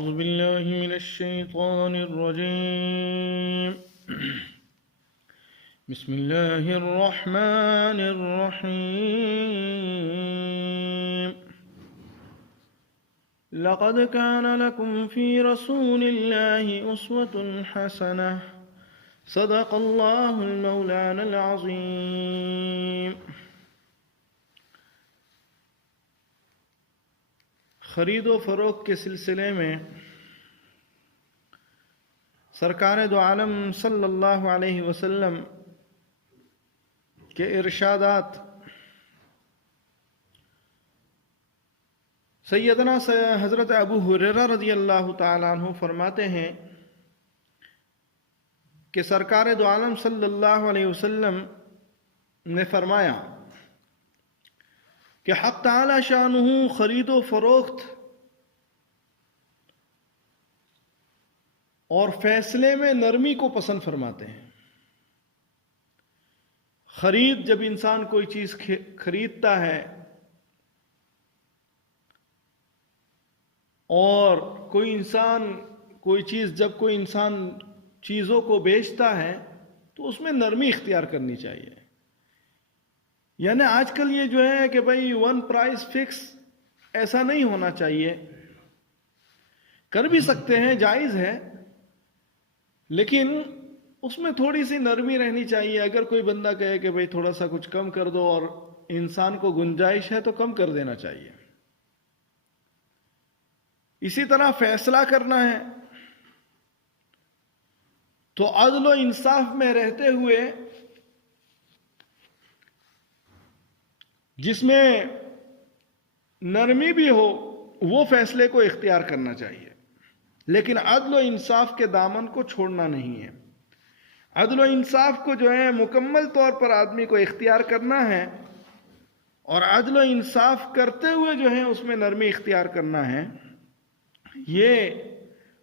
أعوذ بالله من الشيطان الرجيم. بسم الله الرحمن الرحيم. لقد كان لكم في رسول الله أسوة حسنة. صدق الله المولانا العظيم. خرید و فروخت کے سلسلے میں سرکار دو عالم صلی اللہ علیہ وسلم کے ارشادات سیدنا حضرت ابو ہریرہ رضی اللہ تعالیٰ عنہ فرماتے ہیں کہ سرکار دو عالم صلی اللہ علیہ وسلم نے فرمایا کہ حق تعالی شانہ خرید و فروخت اور فیصلے میں نرمی کو پسند فرماتے ہیں. خرید جب انسان کوئی چیز خریدتا ہے اور کوئی انسان چیزوں کو بیچتا ہے تو اس میں نرمی اختیار کرنی چاہیے. یعنی آج کل یہ جو ہے کہ بھائی ون پرائس فکس ایسا نہیں ہونا چاہیے. کر بھی سکتے ہیں، جائز ہے، لیکن اس میں تھوڑی سی نرمی رہنی چاہیے. اگر کوئی بندہ کہے کہ بھائی تھوڑا سا کچھ کم کر دو اور انسان کو گنجائش ہے تو کم کر دینا چاہیے. اسی طرح فیصلہ کرنا ہے تو عدل و انصاف میں رہتے ہوئے جس میں نرمی بھی ہو وہ فیصلے کو اختیار کرنا چاہیے، لیکن عدل و انصاف کے دامن کو چھوڑنا نہیں ہے. عدل و انصاف کو جو ہے مکمل طور پر آدمی کو اختیار کرنا ہے اور عدل و انصاف کرتے ہوئے جو ہے اس میں نرمی اختیار کرنا ہے. یہ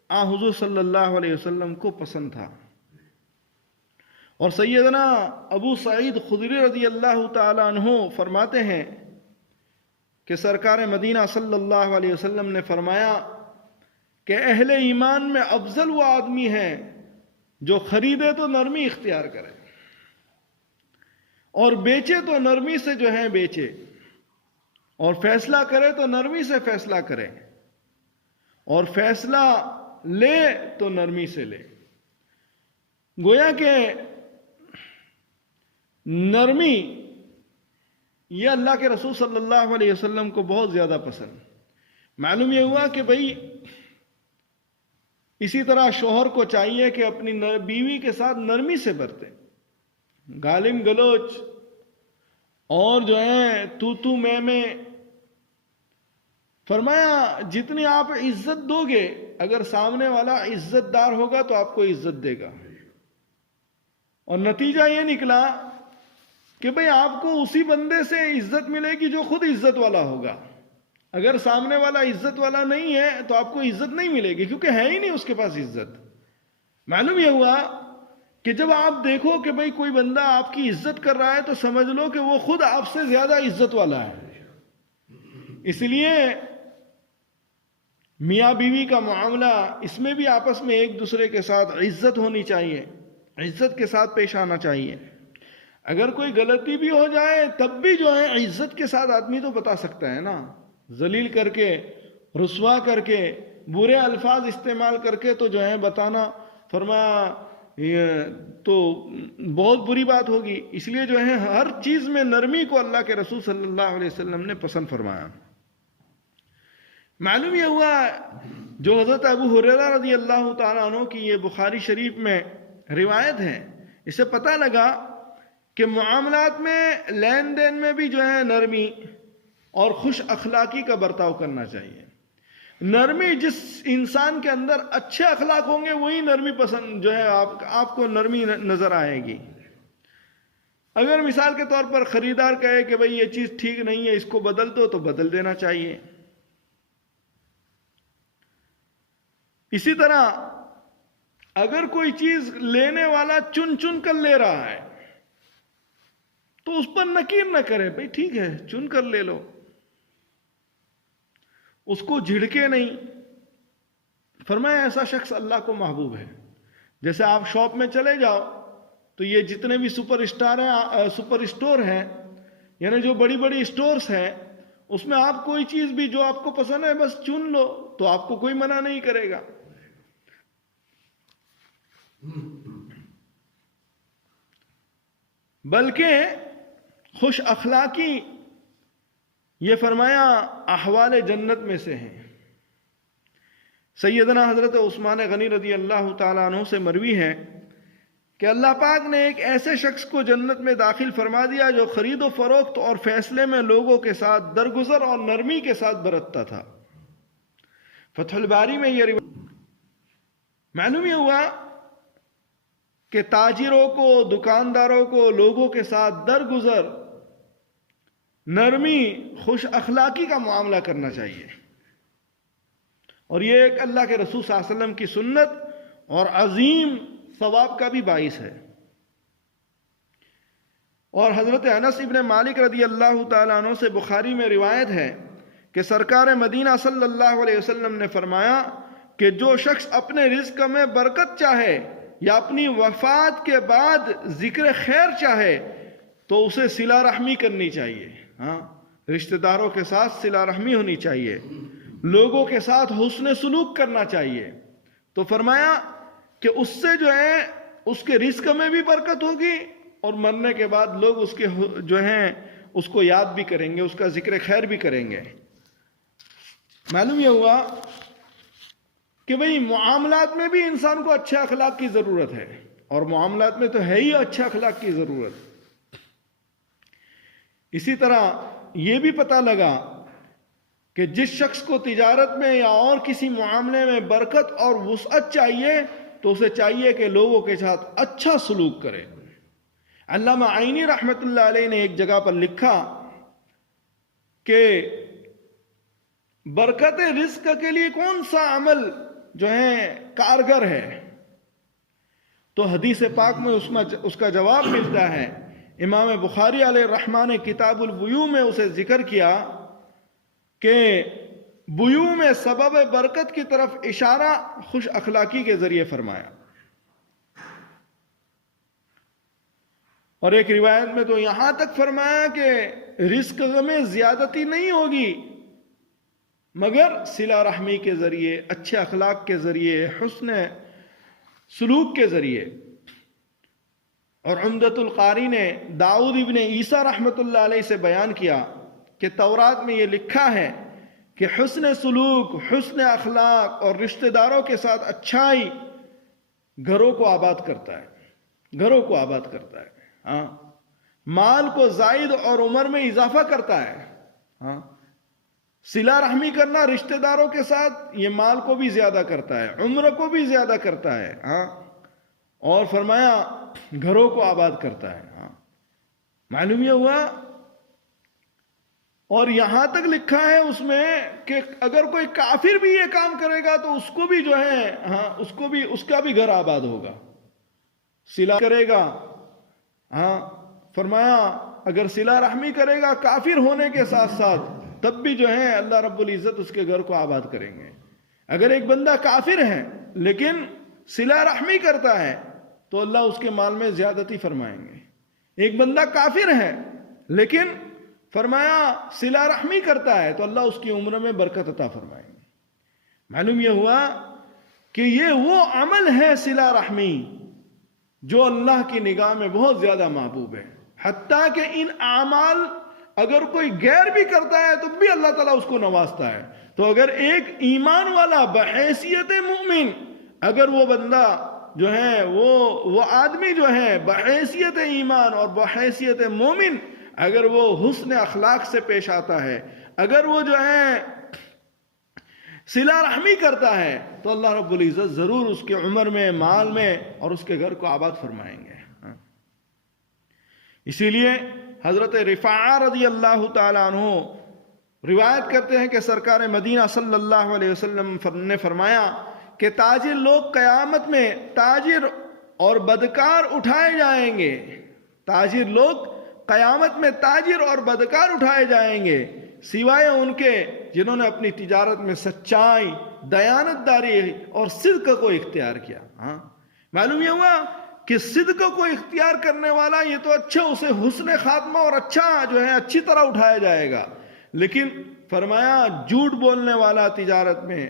حضور صلی اللہ علیہ وسلم کو پسند تھا. اور سیدنا ابو سعید خدری رضی اللہ تعالیٰ عنہ فرماتے ہیں کہ سرکار مدینہ صلی اللہ علیہ وسلم نے فرمایا کہ اہل ایمان میں افضل وہ آدمی ہے جو خریدے تو نرمی اختیار کرے اور بیچے تو نرمی سے جو ہے بیچے اور فیصلہ کرے تو نرمی سے فیصلہ کرے اور فیصلہ لے تو نرمی سے لے. گویا کہ نرمی یہ اللہ کے رسول صلی اللہ علیہ وسلم کو بہت زیادہ پسند. معلوم یہ ہوا کہ بھائی اسی طرح شوہر کو چاہیے کہ اپنی بیوی کے ساتھ نرمی سے برتے. گالم گلوچ اور جو ہے تو میں فرمایا جتنی آپ عزت دو گے اگر سامنے والا عزت دار ہوگا تو آپ کو عزت دے گا. اور نتیجہ یہ نکلا کہ بھئی آپ کو اسی بندے سے عزت ملے گی جو خود عزت والا ہوگا. اگر سامنے والا عزت والا نہیں ہے تو آپ کو عزت نہیں ملے گی کیونکہ ہے ہی نہیں اس کے پاس عزت. معلوم یہ ہوا کہ جب آپ دیکھو کہ بھئی کوئی بندہ آپ کی عزت کر رہا ہے تو سمجھ لو کہ وہ خود آپ سے زیادہ عزت والا ہے. اس لیے میاں بیوی کا معاملہ اس میں بھی آپس میں ایک دوسرے کے ساتھ عزت ہونی چاہیے، عزت کے ساتھ پیش آنا چاہیے. اگر کوئی غلطی بھی ہو جائے تب بھی جو ہے عزت کے ساتھ آدمی تو بتا سکتا ہے نا. ذلیل کر کے، رسوا کر کے، برے الفاظ استعمال کر کے تو جو ہے بتانا فرمایا تو بہت بری بات ہوگی. اس لیے جو ہے ہر چیز میں نرمی کو اللہ کے رسول صلی اللہ علیہ وسلم نے پسند فرمایا. معلوم یہ ہوا جو حضرت ابو ہریرہ رضی اللہ تعالیٰ عنہ کی یہ بخاری شریف میں روایت ہے، اس سے پتہ لگا کہ معاملات میں لین دین میں بھی جو ہے نرمی اور خوش اخلاقی کا برتاؤ کرنا چاہیے. نرمی جس انسان کے اندر اچھے اخلاق ہوں گے وہی نرمی پسند جو ہے آپ کو نرمی نظر آئے گی. اگر مثال کے طور پر خریدار کہے کہ بھئی یہ چیز ٹھیک نہیں ہے اس کو بدل دو تو بدل دینا چاہیے. اسی طرح اگر کوئی چیز لینے والا چن چن کر لے رہا ہے تو اس پر نکیر نہ کرے، بھئی ٹھیک ہے چن کر لے لو، اس کو جھڑکے نہیں. فرمایا ایسا شخص اللہ کو محبوب ہے. جیسے آپ شاپ میں چلے جاؤ تو یہ جتنے بھی سپر اسٹور ہیں، یعنی جو بڑی بڑی اسٹورز ہیں، اس میں آپ کوئی چیز بھی جو آپ کو پسند ہے بس چن لو، تو آپ کو کوئی منع نہیں کرے گا. بلکہ خوش اخلاقی یہ فرمایا احوال جنت میں سے ہیں. سیدنا حضرت عثمان غنی رضی اللہ تعالیٰ عنہ سے مروی ہے کہ اللہ پاک نے ایک ایسے شخص کو جنت میں داخل فرما دیا جو خرید و فروخت اور فیصلے میں لوگوں کے ساتھ درگزر اور نرمی کے ساتھ برتتا تھا. فتح الباری میں یہ معلوم یہ ہوا کہ تاجروں کو، دکانداروں کو لوگوں کے ساتھ درگزر، نرمی، خوش اخلاقی کا معاملہ کرنا چاہیے. اور یہ ایک اللہ کے رسول صلی اللہ علیہ وسلم کی سنت اور عظیم ثواب کا بھی باعث ہے. اور حضرت انس ابن مالک رضی اللہ تعالیٰ عنہ سے بخاری میں روایت ہے کہ سرکار مدینہ صلی اللہ علیہ وسلم نے فرمایا کہ جو شخص اپنے رزق میں برکت چاہے یا اپنی وفات کے بعد ذکر خیر چاہے تو اسے صلہ رحمی کرنی چاہیے. رشتہ داروں کے ساتھ صلہ رحمی ہونی چاہیے، لوگوں کے ساتھ حسن سلوک کرنا چاہیے. تو فرمایا کہ اس سے جو ہے اس کے رزق میں بھی برکت ہوگی اور مرنے کے بعد لوگ اس کے جو ہیں اس کو یاد بھی کریں گے، اس کا ذکر خیر بھی کریں گے. معلوم یہ ہوا کہ بھئی معاملات میں بھی انسان کو اچھے اخلاق کی ضرورت ہے، اور معاملات میں تو ہے ہی اچھے اخلاق کی ضرورت. اسی طرح یہ بھی پتہ لگا کہ جس شخص کو تجارت میں یا اور کسی معاملے میں برکت اور وسعت چاہیے تو اسے چاہیے کہ لوگوں کے ساتھ اچھا سلوک کرے. علامہ عینی رحمت اللہ علیہ نے ایک جگہ پر لکھا کہ برکت رزق کے لیے کون سا عمل جو ہے کارگر ہے، تو حدیث پاک میں اس کا جواب ملتا ہے. امام بخاری علیہ الرحمہ نے کتاب البیوع میں اسے ذکر کیا کہ بیوع میں سبب برکت کی طرف اشارہ خوش اخلاقی کے ذریعے فرمایا. اور ایک روایت میں تو یہاں تک فرمایا کہ رزق میں زیادتی نہیں ہوگی مگر صلہ رحمی کے ذریعے، اچھے اخلاق کے ذریعے، حسن سلوک کے ذریعے. اور عمدۃ القاری نے داؤد ابن عیسیٰ رحمت اللہ علیہ سے بیان کیا کہ تورات میں یہ لکھا ہے کہ حسن سلوک، حسن اخلاق اور رشتہ داروں کے ساتھ اچھائی گھروں کو آباد کرتا ہے، گھروں کو آباد کرتا ہے. مال کو زائد اور عمر میں اضافہ کرتا ہے. صلہ رحمی کرنا رشتہ داروں کے ساتھ یہ مال کو بھی زیادہ کرتا ہے، عمر کو بھی زیادہ کرتا ہے، اور فرمایا گھروں کو آباد کرتا ہے. معلوم یہ ہوا، اور یہاں تک لکھا ہے اس میں کہ اگر کوئی کافر بھی یہ کام کرے گا تو اس کو بھی جو ہے اس کا بھی گھر آباد ہوگا، صلہ کرے گا. فرمایا اگر صلہ رحمی کرے گا کافر ہونے کے ساتھ ساتھ تب بھی جو ہے اللہ رب العزت اس کے گھر کو آباد کریں گے. اگر ایک بندہ کافر ہے لیکن صلہ رحمی کرتا ہے تو اللہ اس کے مال میں زیادتی فرمائیں گے. ایک بندہ کافر ہے لیکن فرمایا صلہ رحمی کرتا ہے تو اللہ اس کی عمر میں برکت عطا فرمائیں گے. معلوم یہ ہوا کہ یہ وہ عمل ہے صلہ رحمی جو اللہ کی نگاہ میں بہت زیادہ محبوب ہے. حتیٰ کہ ان اعمال اگر کوئی غیر بھی کرتا ہے تو بھی اللہ تعالیٰ اس کو نوازتا ہے. تو اگر ایک ایمان والا بحیثیت مومن، اگر وہ بندہ جو ہے وہ آدمی جو ہے بحیثیت ایمان اور بحیثیت مومن اگر وہ حسن اخلاق سے پیش آتا ہے، اگر وہ جو ہے صلہ رحمی کرتا ہے تو اللہ رب العزت ضرور اس کے عمر میں، مال میں اور اس کے گھر کو آباد فرمائیں گے. اسی لیے حضرت رفاعہ رضی اللہ تعالیٰ عنہ روایت کرتے ہیں کہ سرکار مدینہ صلی اللہ علیہ وسلم نے فرمایا کہ تاجر لوگ قیامت میں تاجر اور بدکار اٹھائے جائیں گے. تاجر لوگ قیامت میں تاجر اور بدکار اٹھائے جائیں گے سوائے ان کے جنہوں نے اپنی تجارت میں سچائی، دیانت داری اور صدق کو اختیار کیا. ہاں معلوم یہ ہوا کہ صدق کو اختیار کرنے والا یہ تو اچھا اسے حسن خاتمہ اور اچھا جو ہے اچھی طرح اٹھایا جائے گا، لیکن فرمایا جھوٹ بولنے والا تجارت میں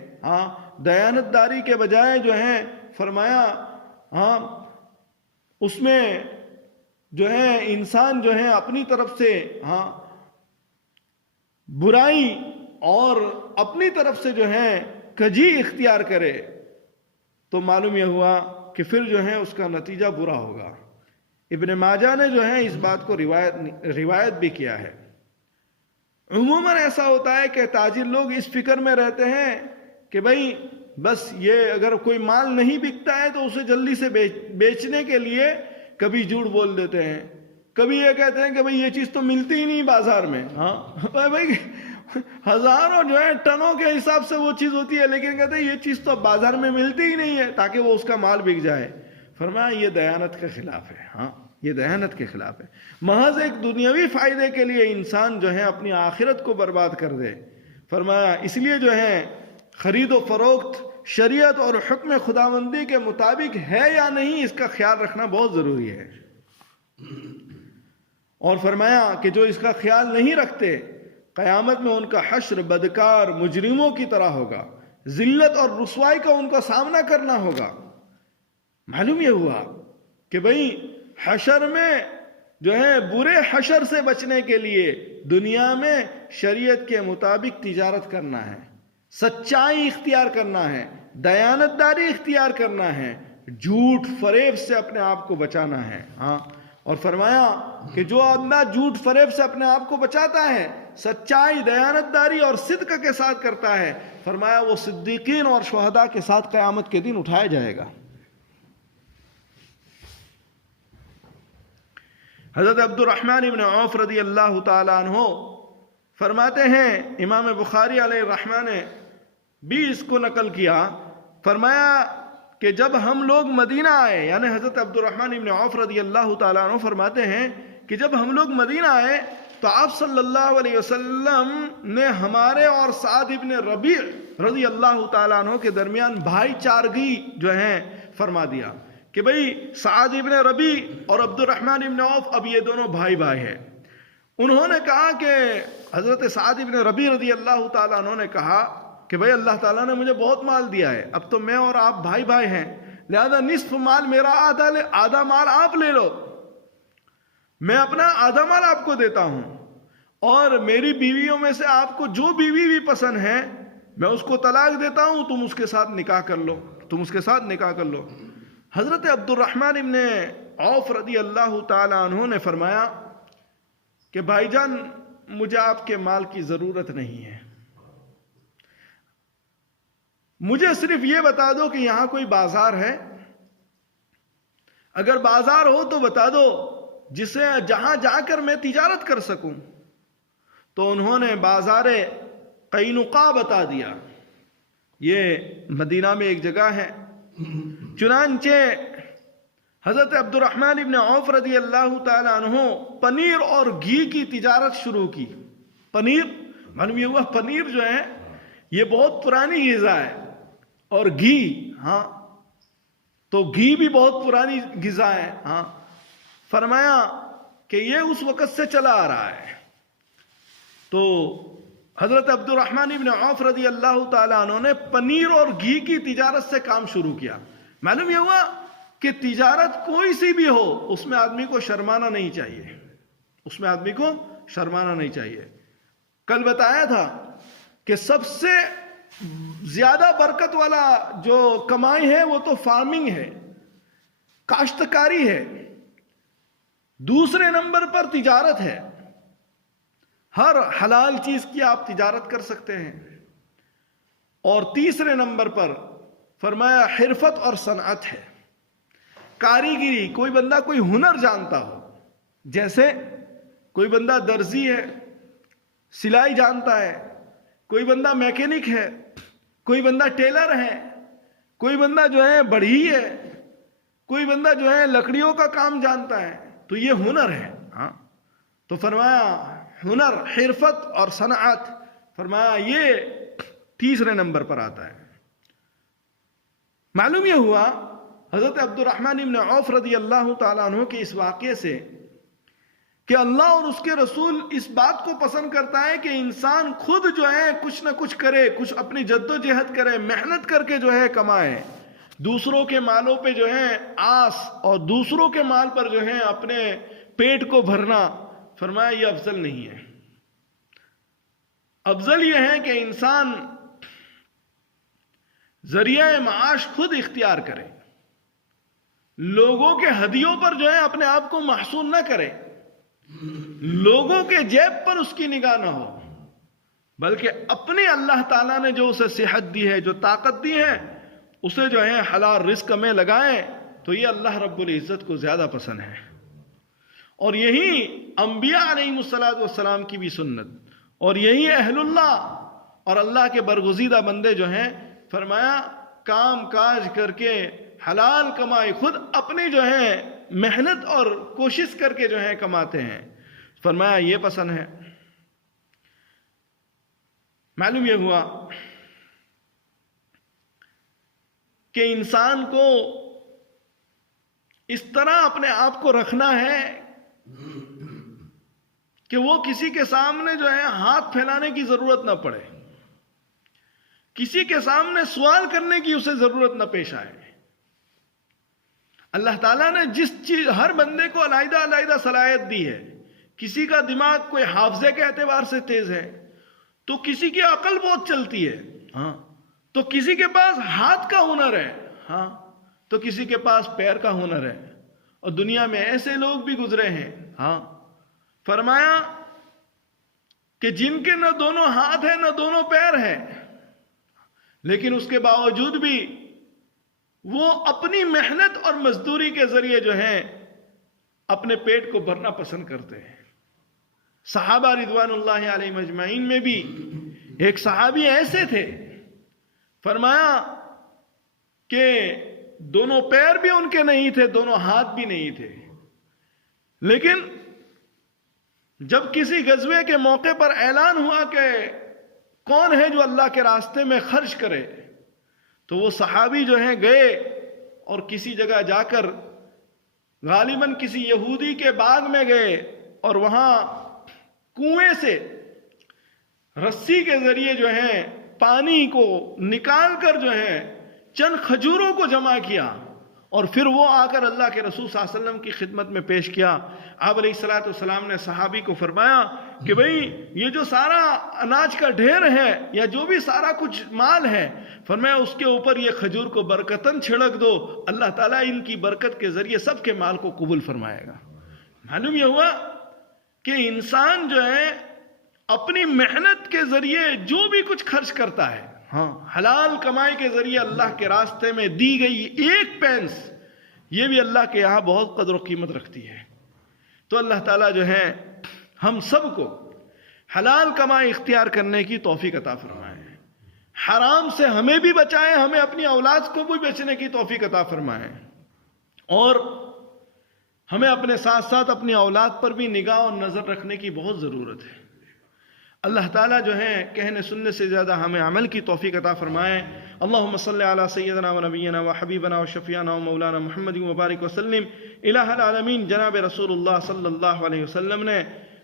دیانت داری کے بجائے جو ہے فرمایا اس میں جو ہے انسان جو ہے اپنی طرف سے برائی اور اپنی طرف سے جو ہے کجی اختیار کرے تو معلوم یہ ہوا کہ پھر جو ہے اس کا نتیجہ برا ہوگا. ابن ماجہ نے جو ہے اس بات کو روایت بھی کیا ہے. عموماً ایسا ہوتا ہے کہ تاجر لوگ اس فکر میں رہتے ہیں کہ بھائی بس یہ اگر کوئی مال نہیں بکتا ہے تو اسے جلدی سے بیچنے کے لیے کبھی جھوٹ بول دیتے ہیں، کبھی یہ کہتے ہیں کہ بھئی یہ چیز تو ملتی ہی نہیں بازار میں. بھائی ہزاروں جو ہے ٹنوں کے حساب سے وہ چیز ہوتی ہے، لیکن کہتے ہیں یہ چیز تو بازار میں ملتی ہی نہیں ہے تاکہ وہ اس کا مال بک جائے. فرمایا یہ دیانت کے خلاف ہے. یہ دیانت کے خلاف ہے. محض ایک دنیاوی فائدے کے لیے انسان جو ہے اپنی آخرت کو برباد کر دے. فرمایا اس لیے جو ہے خرید و فروخت شریعت اور حکم خداوندی کے مطابق ہے یا نہیں اس کا خیال رکھنا بہت ضروری ہے. اور فرمایا کہ جو اس کا خیال نہیں رکھتے قیامت میں ان کا حشر بدکار مجرموں کی طرح ہوگا، ذلت اور رسوائی کا ان کا سامنا کرنا ہوگا. معلوم یہ ہوا کہ بھئی حشر میں جو ہے برے حشر سے بچنے کے لیے دنیا میں شریعت کے مطابق تجارت کرنا ہے، سچائی اختیار کرنا ہے، دیانت داری اختیار کرنا ہے، جھوٹ فریب سے اپنے آپ کو بچانا ہے. اور فرمایا کہ جو آدمی جھوٹ فریب سے اپنے آپ کو بچاتا ہے، سچائی دیانت داری اور صدق کے ساتھ کرتا ہے، فرمایا وہ صدیقین اور شہداء کے ساتھ قیامت کے دن اٹھایا جائے گا. حضرت عبد الرحمن ابن عوف رضی اللہ تعالیٰ عنہ فرماتے ہیں، امام بخاری علیہ الرحمہ نے بھی اس کو نقل کیا، فرمایا کہ جب ہم لوگ مدینہ آئے، یعنی حضرت عبد الرحمن ابن عوف رضی اللہ تعالیٰ عنہ فرماتے ہیں کہ جب ہم لوگ مدینہ آئے تو آپ صلی اللہ علیہ وسلم نے ہمارے اور سعد ابن ربیع رضی اللہ تعالیٰ عنہ کے درمیان بھائی چارگی جو ہیں فرما دیا کہ بھئی سعد ابن ربیع اور عبد الرحمن ابن عوف اب یہ دونوں بھائی بھائی ہیں. انہوں نے کہا کہ حضرت سعد ابن ربیع رضی اللہ تعالیٰ عنہ نے کہا کہ بھئی اللہ تعالیٰ نے مجھے بہت مال دیا ہے، اب تو میں اور آپ بھائی بھائی ہیں، لہذا نصف مال میرا آدھا مال آپ لے لو، میں اپنا آدھا مال آپ کو دیتا ہوں، اور میری بیویوں میں سے آپ کو جو بیوی بھی پسند ہے میں اس کو طلاق دیتا ہوں، تم اس کے ساتھ نکاح کر لو. حضرت عبد الرحمن ابن عوف رضی اللہ تعالیٰ عنہ نے فرمایا کہ بھائی جان مجھے آپ کے مال کی ضرورت نہیں ہے، مجھے صرف یہ بتا دو کہ یہاں کوئی بازار ہے، اگر بازار ہو تو بتا دو جہاں جا کر میں تجارت کر سکوں. تو انہوں نے بازار قینقاع بتا دیا، یہ مدینہ میں ایک جگہ ہے. چنانچہ حضرت عبد الرحمن ابن عوف رضی اللہ تعالیٰ عنہ پنیر اور گھی کی تجارت شروع کی. پنیر معلوم یہ ہوا پنیر جو ہے یہ بہت پرانی غذا ہے، اور گھی تو گھی بھی بہت پرانی غذا ہے. فرمایا کہ یہ اس وقت سے چلا آ رہا ہے. تو حضرت عبد الرحمن ابن عوف رضی اللہ تعالیٰ عنہ نے پنیر اور گھی کی تجارت سے کام شروع کیا. معلوم یہ ہوا کہ تجارت کوئی سی بھی ہو اس میں آدمی کو شرمانا نہیں چاہیے. کل بتایا تھا کہ سب سے زیادہ برکت والا جو کمائی ہے وہ تو فارمنگ ہے، کاشتکاری ہے. دوسرے نمبر پر تجارت ہے، ہر حلال چیز کی آپ تجارت کر سکتے ہیں. اور تیسرے نمبر پر فرمایا حرفت اور صنعت ہے، کاریگری. کوئی بندہ کوئی ہنر جانتا ہو، جیسے کوئی بندہ درزی ہے، سلائی جانتا ہے، کوئی بندہ میکینک ہے، کوئی بندہ ٹیلر ہے، کوئی بندہ جو ہے بڑھئی ہے، کوئی بندہ جو ہے لکڑیوں کا کام جانتا ہے، تو یہ ہنر ہے. تو فرمایا ہنر، حرفت اور صنعت، فرمایا یہ تیسرے نمبر پر آتا ہے. معلوم یہ ہوا حضرت عبد الرحمن ابن عوف رضی اللہ تعالیٰ عنہ کے اس واقعے سے کہ اللہ اور اس کے رسول اس بات کو پسند کرتا ہے کہ انسان خود جو ہے کچھ نہ کچھ کرے، کچھ اپنی جد و جہد کرے، محنت کر کے جو ہے کمائے، دوسروں کے مالوں پہ جو ہے آس اور دوسروں کے مال پر جو ہے اپنے پیٹ کو بھرنا، فرمایا یہ افضل نہیں ہے۔ افضل یہ ہے کہ انسان ذریعہ معاش خود اختیار کرے، لوگوں کے ہدیوں پر جو ہے اپنے آپ کو محصور نہ کرے، لوگوں کے جیب پر اس کی نگاہ نہ ہو، بلکہ اپنے اللہ تعالیٰ نے جو اسے صحت دی ہے، جو طاقت دی ہے، اسے جو ہے حلال رزق میں لگائیں، تو یہ اللہ رب العزت کو زیادہ پسند ہے۔ اور یہی انبیاء علیہم السلام کی بھی سنت، اور یہی اہل اللہ اور اللہ کے برگزیدہ بندے جو ہیں، فرمایا کام کاج کر کے حلال کمائی، خود اپنی جو ہے محنت اور کوشش کر کے جو ہے کماتے ہیں، فرمایا یہ پسند ہے۔ معلوم یہ ہوا کہ انسان کو اس طرح اپنے آپ کو رکھنا ہے کہ وہ کسی کے سامنے جو ہے ہاتھ پھیلانے کی ضرورت نہ پڑے، کسی کے سامنے سوال کرنے کی اسے ضرورت نہ پیش آئے۔ اللہ تعالیٰ نے جس چیز ہر بندے کو علیحدہ علیحدہ صلاحیت دی ہے، کسی کا دماغ کوئی حافظے کے اعتبار سے تیز ہے، تو کسی کی عقل بہت چلتی ہے، ہاں، تو کسی کے پاس ہاتھ کا ہنر ہے، ہاں، تو کسی کے پاس پیر کا ہنر ہے، اور دنیا میں ایسے لوگ بھی گزرے ہیں، ہاں، فرمایا کہ جن کے نہ دونوں ہاتھ ہیں نہ دونوں پیر ہیں، لیکن اس کے باوجود بھی وہ اپنی محنت اور مزدوری کے ذریعے جو ہے اپنے پیٹ کو بھرنا پسند کرتے ہیں۔ صحابہ رضوان اللہ علیہ مجمعین میں بھی ایک صحابی ایسے تھے، فرمایا کہ دونوں پیر بھی ان کے نہیں تھے، دونوں ہاتھ بھی نہیں تھے، لیکن جب کسی غزوے کے موقع پر اعلان ہوا کہ کون ہے جو اللہ کے راستے میں خرچ کرے، تو وہ صحابی جو ہیں گئے اور کسی جگہ جا کر غالباً کسی یہودی کے باغ میں گئے، اور وہاں کنویں سے رسی کے ذریعے جو ہے پانی کو نکال کر جو ہے چند کھجوروں کو جمع کیا، اور پھر وہ آ کر اللہ کے رسول صلی اللہ علیہ وسلم کی خدمت میں پیش کیا۔ آپ علیہ السلام نے صحابی کو فرمایا کہ بھئی یہ جو سارا اناج کا ڈھیر ہے یا جو بھی سارا کچھ مال ہے، فرمایا اس کے اوپر یہ کھجور کو برکتاً چھڑک دو، اللہ تعالیٰ ان کی برکت کے ذریعے سب کے مال کو قبول فرمائے گا۔ معلوم یہ ہوا کہ انسان جو ہے اپنی محنت کے ذریعے جو بھی کچھ خرچ کرتا ہے، ہاں، حلال کمائی کے ذریعے اللہ کے راستے میں دی گئی ایک پینس، یہ بھی اللہ کے یہاں بہت قدر و قیمت رکھتی ہے۔ تو اللہ تعالیٰ جو ہے ہم سب کو حلال کمائی اختیار کرنے کی توفیق عطا فرمائے، حرام سے ہمیں بھی بچائے، ہمیں اپنی اولاد کو بھی بچنے کی توفیق عطا فرمائے، اور ہمیں اپنے ساتھ ساتھ اپنی اولاد پر بھی نگاہ اور نظر رکھنے کی بہت ضرورت ہے۔ اللہ تعالیٰ جو ہے کہنے سننے سے زیادہ ہمیں عمل کی توفیق عطا فرمائے۔ اللہم صلی علی سیدنا و نبینا و حبیبنا و شفیعنا و مولانا محمد مبارک وسلم۔ الہ العالمین جناب رسول اللہ صلی اللہ علیہ وسلم نے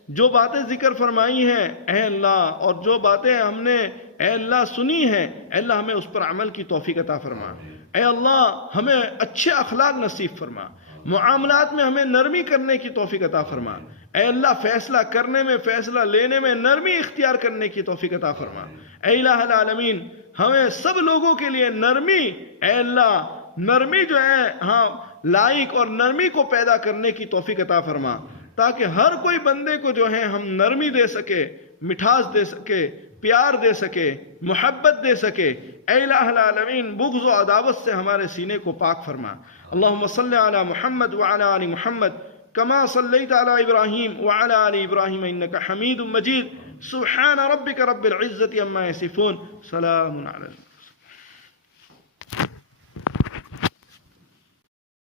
جو باتیں ذکر فرمائی ہیں اے اللہ، اور جو باتیں ہم نے اے اللہ سنی ہیں، اے اللہ ہمیں اس پر عمل کی توفیق عطا فرما۔ اے اللہ ہمیں اچھے اخلاق نصیب فرما، معاملات میں ہمیں نرمی کرنے کی توفیق عطا فرما۔ اے اللہ فیصلہ کرنے میں، فیصلہ لینے میں نرمی اختیار کرنے کی توفیق عطا فرما۔ اے الہ العالمین ہمیں سب لوگوں کے لیے نرمی، اے اللہ نرمی جو ہے ہاں لائق اور نرمی کو پیدا کرنے کی توفیق عطا فرما، تاکہ ہر کوئی بندے کو جو ہے ہم نرمی دے سکے، مٹھاس دے سکے، پیار دے سکے، محبت دے سکے۔ اے الہ العالمین بغض و عداوت سے ہمارے سینے کو پاک فرما۔ اللہم صلی علی محمد وعلی آل محمد کما صلیت علی ابراہیم وعلی آل ابراہیم انک حمید مجید۔ سبحان ربک رب العزت عما یصفون، سلام علی